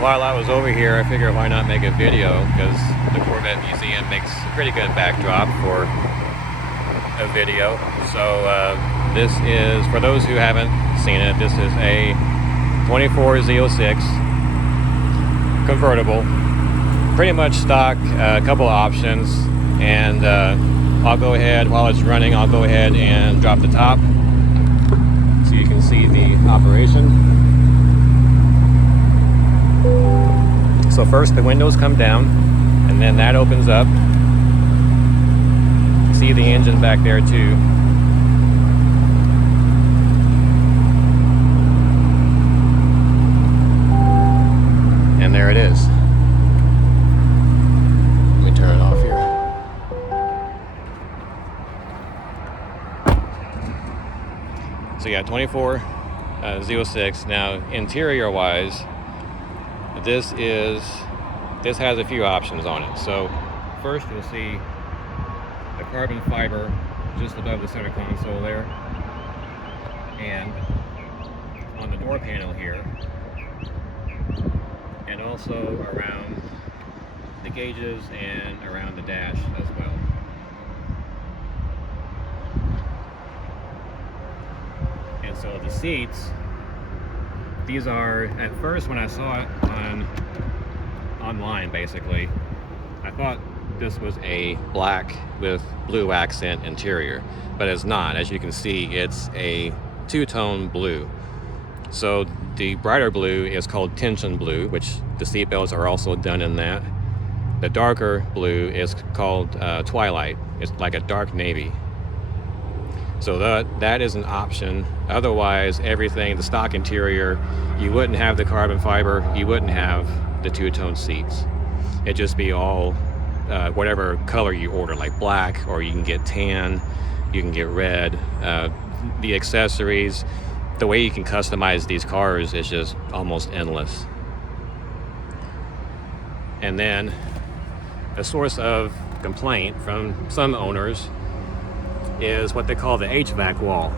while I was over here, I figured why not make a video, because the Corvette Museum makes a pretty good backdrop for a video. So this is, for those who haven't seen it, this is a 24 Z06 convertible, pretty much stock, a couple of options, and I'll go ahead, while it's running, I'll go ahead and drop the top so you can see the operation. So first the windows come down, and then that opens up. See the engine back there too. And there it is. Let me turn it off here. So yeah, 24 Z06. Now interior wise, this has a few options on it. So first you'll see the carbon fiber just above the center console there, and on the door panel here, and also around the gauges and around the dash as well. And so the seats, these are, at first when I saw it online basically, I thought this was a black with blue accent interior, but it's not. As you can see, it's a two-tone blue. So the brighter blue is called tension blue, which the seat belts are also done in that. The darker blue is called twilight. It's like a dark navy. So that is an option. Otherwise, everything, the stock interior, you wouldn't have the carbon fiber, you wouldn't have the two-tone seats. It'd just be all whatever color you order, like black, or you can get tan, you can get red. The accessories, the way you can customize these cars is just almost endless. And then a source of complaint from some owners is what they call the HVAC wall.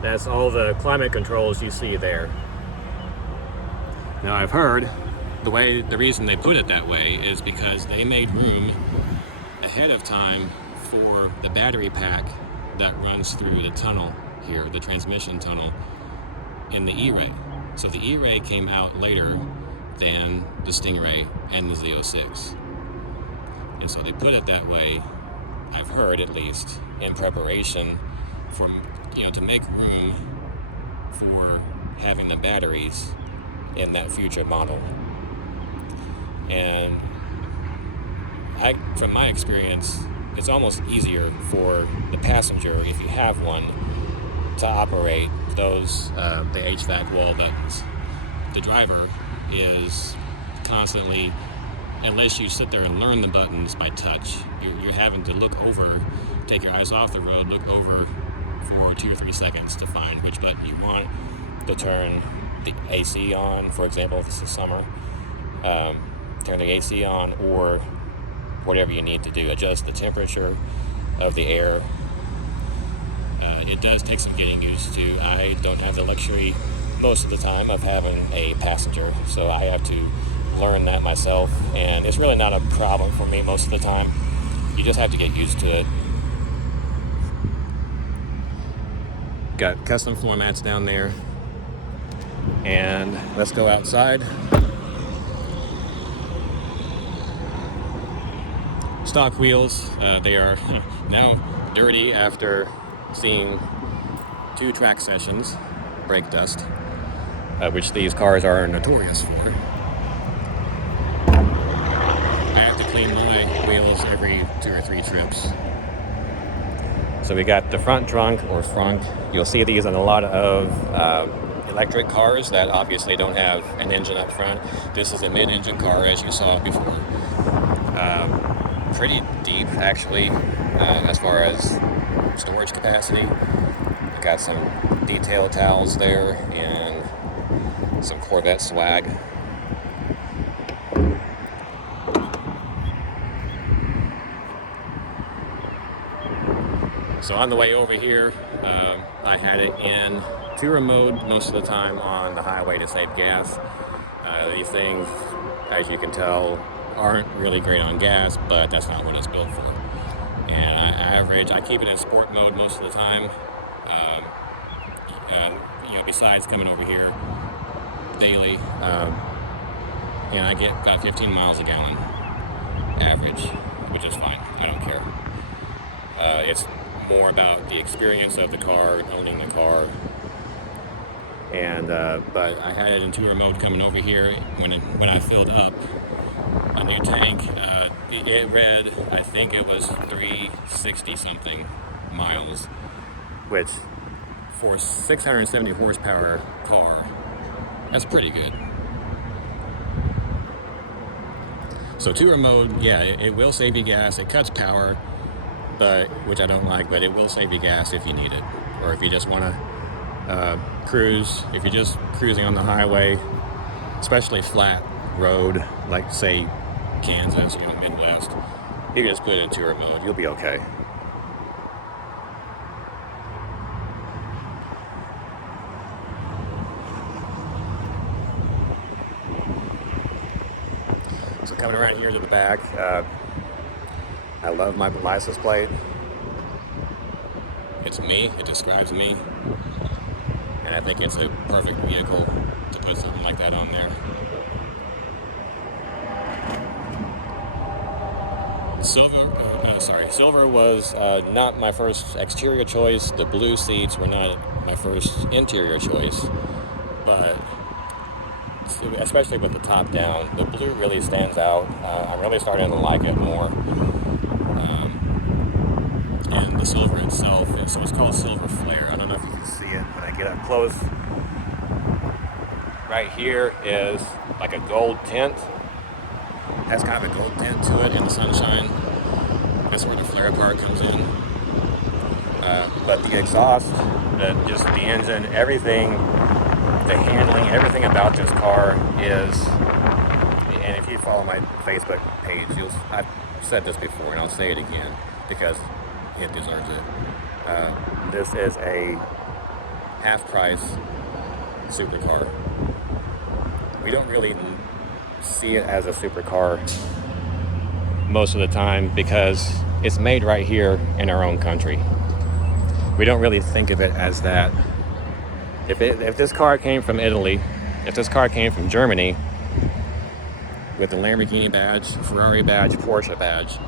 That's all the climate controls you see there. Now I've heard the reason they put it that way is because they made room ahead of time for the battery pack that runs through the tunnel here, the transmission tunnel, in the E-Ray. So the E-Ray came out later than the Stingray and the Z06. And so they put it that way, I've heard at least, in preparation for, to make room for having the batteries in that future model. And from my experience, it's almost easier for the passenger, if you have one, to operate those the HVAC wall buttons. The driver is constantly, unless you sit there and learn the buttons by touch, you're having to look over, take your eyes off the road, look over for 2 or 3 seconds to find which button you want to turn the AC on. For example, if this is summer, turn the AC on, or whatever you need to do, adjust the temperature of the air. It does take some getting used to. I don't have the luxury most of the time of having a passenger, so I have to learn that myself, and it's really not a problem for me most of the time. You just have to get used to it. Got custom floor mats down there, and let's go outside. Stock wheels, they are now dirty after seeing 2 track sessions, brake dust, which these cars are notorious for. I have to clean my wheels every 2 or 3 trips. So we got the front trunk or frunk. You'll see these in a lot of electric cars that obviously don't have an engine up front. This is a mid-engine car, as you saw before. Pretty deep, actually, as far as storage capacity. Got some detail towels there and some Corvette swag. So on the way over here, I had it in Tourer mode most of the time on the highway to save gas. These things, as you can tell, aren't really great on gas, but that's not what it's built for. And I keep it in sport mode most of the time. Besides coming over here daily, and I get about 15 miles a gallon average, which is fine. I don't care. It's more about the experience of the car, owning the car. And but I had it in Tourer mode coming over here when I filled up a new tank. It read, I think it was 360 something miles, which for a 670 horsepower car, that's pretty good. So Tourer mode, yeah, it will save you gas. It cuts power, which I don't like, but it will save you gas if you need it, or if you just want to cruise. If you're just cruising on the highway, especially flat road, like say Kansas, Midwest, you can just put it in Tourer mode. You'll be okay. So coming around here to the back, I love my license plate. It's me, it describes me, and I think it's a perfect vehicle to put something like that on there. Silver was not my first exterior choice. The blue seats were not my first interior choice, but especially with the top down, the blue really stands out. I'm really starting to like it more. And the silver itself, so it's called silver flare. I don't know if you can see it when I get up close. Right here is like a gold tint. Has kind of a gold tint to it in the sunshine. That's where the flare part comes in. But the exhaust, just the engine, everything, the handling, everything about this car is, and if you follow my Facebook page, I've said this before and I'll say it again because it deserves it. This is a half-price supercar. We don't really see it as a supercar most of the time because it's made right here in our own country. We don't really think of it as that. If this car came from Italy, if this car came from Germany with the Lamborghini badge, Ferrari badge, Porsche badge,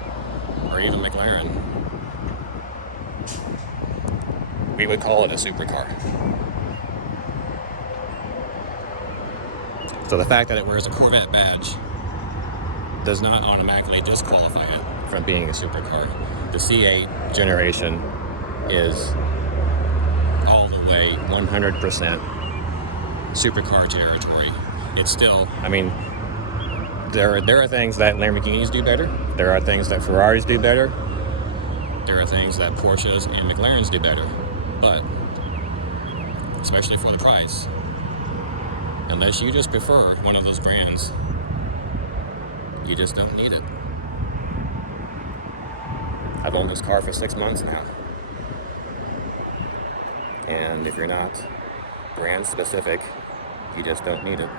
or even McLaren, we would call it a supercar. So the fact that it wears a Corvette badge does not automatically disqualify it from being a supercar. The C8 generation is all the way 100% supercar territory. It's still, I mean, there are things that Lamborghinis do better. There are things that Ferraris do better. There are things that Porsches and McLarens do better. But, especially for the price, unless you just prefer one of those brands, you just don't need it. I've owned this car for 6 months now. And if you're not brand specific, you just don't need it.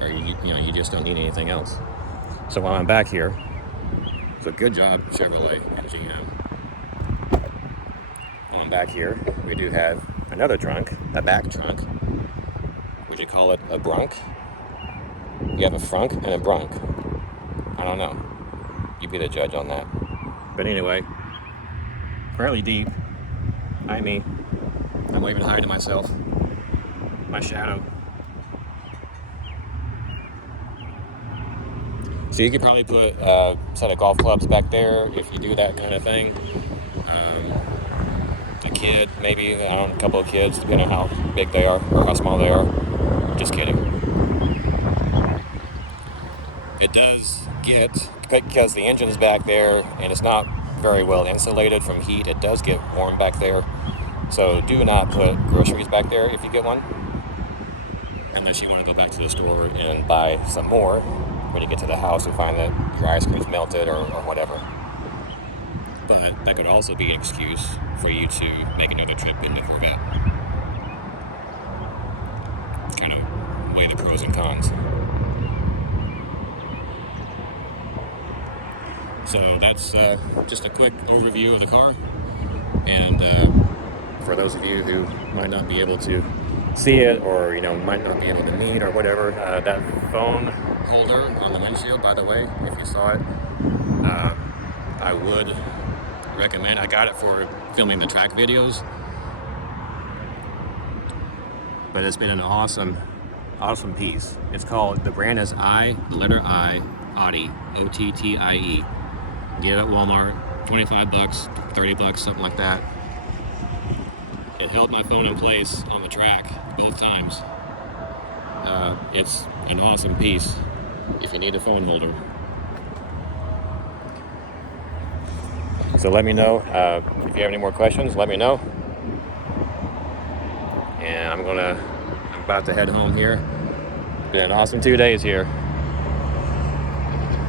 Or you just don't need anything else. So while I'm back here, so good job Chevrolet and GM. While I'm back here, we do have another trunk, a back trunk. Would you call it a brunk? You have a frunk and a brunk. I don't know. You be the judge on that. But anyway, fairly deep. Hi me. I'm waving hi to myself. My shadow. So you could probably put a set of golf clubs back there if you do that kind of thing. A kid, maybe, I don't know, a couple of kids, depending on how big they are or how small they are. Just kidding. It does get, because the engine's back there and it's not very well insulated from heat, it does get warm back there. So do not put groceries back there if you get one, unless you want to go back to the store and buy some more when you get to the house and find that your ice cream's melted or whatever. But that could also be an excuse for you to make another trip in the Corvette. that's just a quick overview of the car. And for those of you who might not be able to see it, or might not be able to meet or whatever, that phone holder on the windshield, by the way, if you saw it, I would recommend. I got it for filming the track videos, but it's been an awesome piece. It's called, the brand is the letter I, Otti, O-T-T-I-E. Get it at Walmart, 25 bucks, 30 bucks, something like that. It held my phone in place on the track both times. It's an awesome piece if you need a phone holder. So let me know if you have any more questions. Let me know. And I'm about to head home here. It's been an awesome 2 days here.